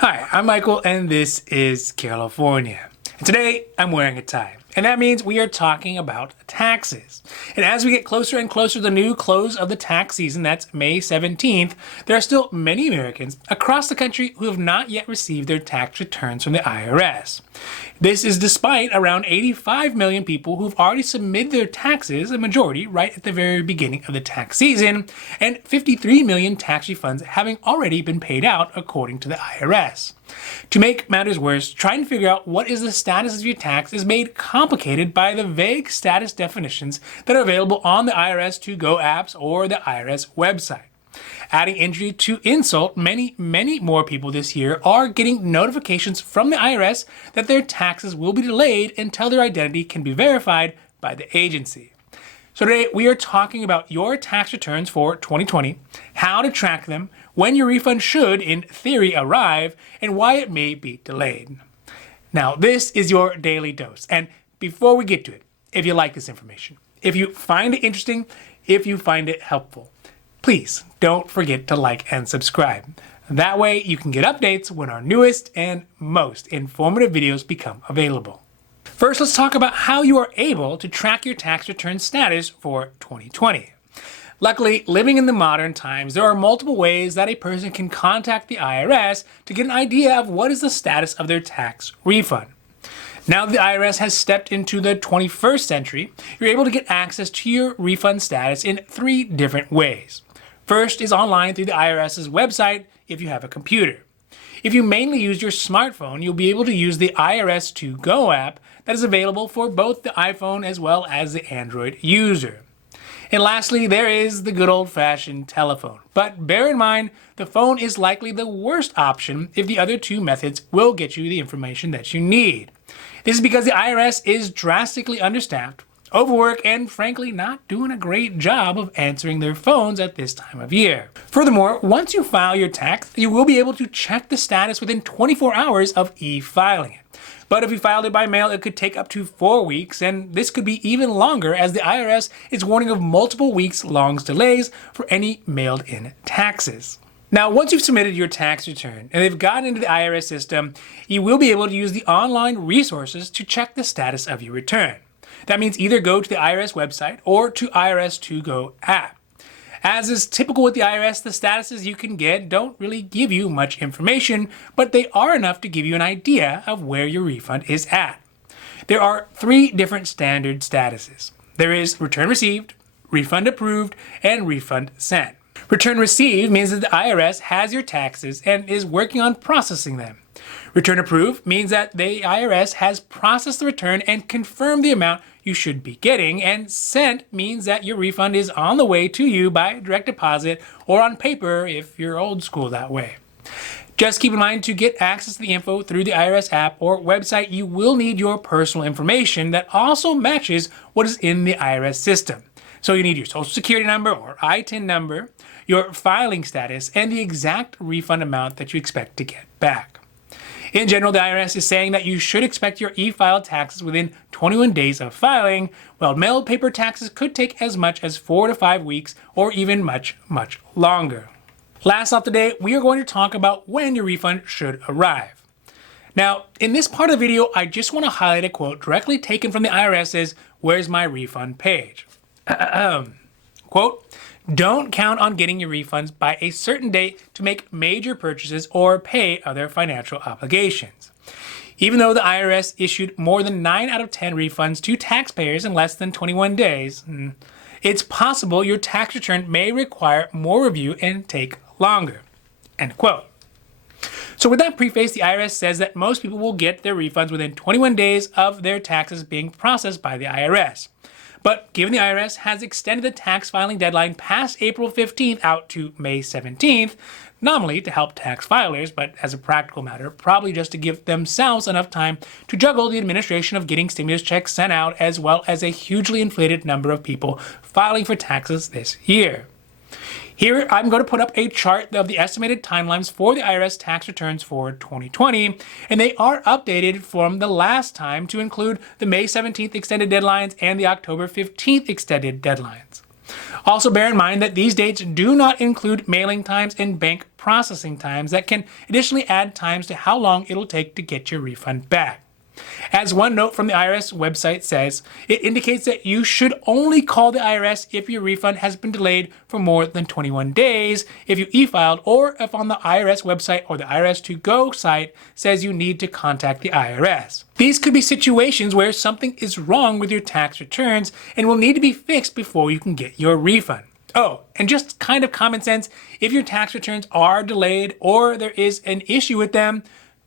Hi, I'm Michael and this is California. And today I'm wearing a tie. And that means we are talking about taxes. And as we get closer and closer to the new close of the tax season, that's May 17th, there are still many Americans across the country who have not yet received their tax returns from the IRS. This is despite around 85 million people who've already submitted their taxes, a majority right at the very beginning of the tax season, and 53 million tax refunds having already been paid out according to the IRS. To make matters worse, trying to figure out what is the status of your tax is made complicated by the vague status definitions that are available on the IRS To Go apps or the IRS website. Adding injury to insult, many more people this year are getting notifications from the IRS that their taxes will be delayed until their identity can be verified by the agency. So today we are talking about your tax returns for 2020, how to track them, when your refund should, in theory, arrive, and why it may be delayed. Now, this is your daily dose. And before we get to it, if you like this information, if you find it interesting, if you find it helpful, please don't forget to like and subscribe. That way you can get updates when our newest and most informative videos become available. First, let's talk about how you are able to track your tax return status for 2020. Luckily, living in the modern times, there are multiple ways that a person can contact the IRS to get an idea of what is the status of their tax refund. Now that the IRS has stepped into the 21st century, you're able to get access to your refund status in 3 different ways. First is online through the IRS's website if you have a computer. If you mainly use your smartphone, you'll be able to use the IRS To Go app that is available for both the iPhone as well as the Android user. And lastly, there is the good old-fashioned telephone. But bear in mind, the phone is likely the worst option if the other 2 methods will get you the information that you need. This is because the IRS is drastically understaffed, overworked, and frankly not doing a great job of answering their phones at this time of year. Furthermore, once you file your tax, you will be able to check the status within 24 hours of e-filing it. But if you filed it by mail, it could take up to 4 weeks, and this could be even longer as the IRS is warning of multiple weeks long delays for any mailed-in taxes. Now, once you've submitted your tax return and they've gotten into the IRS system, you will be able to use the online resources to check the status of your return. That means either go to the IRS website or to IRS To Go app. As is typical with the IRS, the statuses you can get don't really give you much information, but they are enough to give you an idea of where your refund is at. There are 3 different standard statuses. There is return received, refund approved, and refund sent. Return received means that the IRS has your taxes and is working on processing them. Return approved means that the IRS has processed the return and confirmed the amount you should be getting, and sent means that your refund is on the way to you by direct deposit or on paper if you're old school that way. Just keep in mind, to get access to the info through the IRS app or website, you will need your personal information that also matches what is in the IRS system. So you need your social security number or ITIN number, your filing status, and the exact refund amount that you expect to get back. In general, the IRS is saying that you should expect your e-filed taxes within 21 days of filing, while mailed paper taxes could take as much as 4 to 5 weeks or even much longer. Last off today, we are going to talk about when your refund should arrive. Now, in this part of the video, I just want to highlight a quote directly taken from the IRS's Where's My Refund page. Quote, "Don't count on getting your refunds by a certain date to make major purchases or pay other financial obligations." Even though the IRS issued more than 9 out of 10 refunds to taxpayers in less than 21 days, it's possible your tax return may require more review and take longer. End quote. So with that preface, the IRS says that most people will get their refunds within 21 days of their taxes being processed by the IRS. But given the IRS has extended the tax filing deadline past April 15th out to May 17th, nominally to help tax filers, but as a practical matter, probably just to give themselves enough time to juggle the administration of getting stimulus checks sent out, as well as a hugely inflated number of people filing for taxes this year. Here, I'm going to put up a chart of the estimated timelines for the IRS tax returns for 2020, and they are updated from the last time to include the May 17th extended deadlines and the October 15th extended deadlines. Also bear in mind that these dates do not include mailing times and bank processing times that can additionally add times to how long it'll take to get your refund back. As one note from the IRS website says, it indicates that you should only call the IRS if your refund has been delayed for more than 21 days, if you e-filed, or if on the IRS website or the IRS To Go site says you need to contact the IRS. These could be situations where something is wrong with your tax returns and will need to be fixed before you can get your refund. Oh, and just kind of common sense, if your tax returns are delayed or there is an issue with them,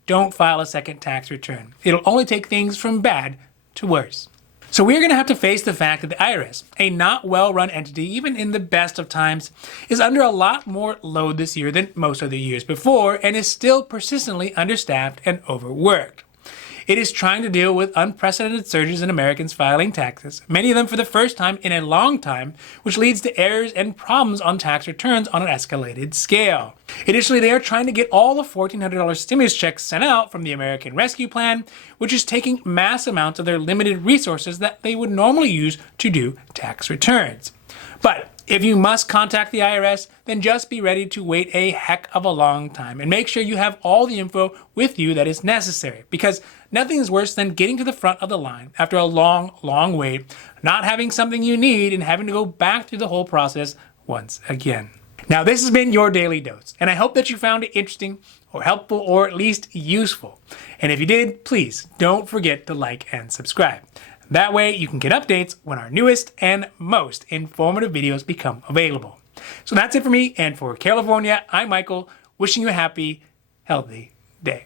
don't file a second tax return. It'll only take things from bad to worse. So we're going to have to face the fact that the IRS, a not well-run entity even in the best of times, is under a lot more load this year than most of the years before and is still persistently understaffed and overworked. It is trying to deal with unprecedented surges in Americans filing taxes, many of them for the first time in a long time, which leads to errors and problems on tax returns on an escalated scale. Additionally, they are trying to get all the $1,400 stimulus checks sent out from the American Rescue Plan, which is taking mass amounts of their limited resources that they would normally use to do tax returns. But if you must contact the IRS, then just be ready to wait a heck of a long time and make sure you have all the info with you that is necessary, because nothing is worse than getting to the front of the line after a long wait, not having something you need and having to go back through the whole process once again. Now, this has been your Daily Dose, and I hope that you found it interesting or helpful or at least useful. And if you did, please don't forget to like and subscribe. That way you can get updates when our newest and most informative videos become available. So that's it for me, and for California, I'm Michael, wishing you a happy, healthy day.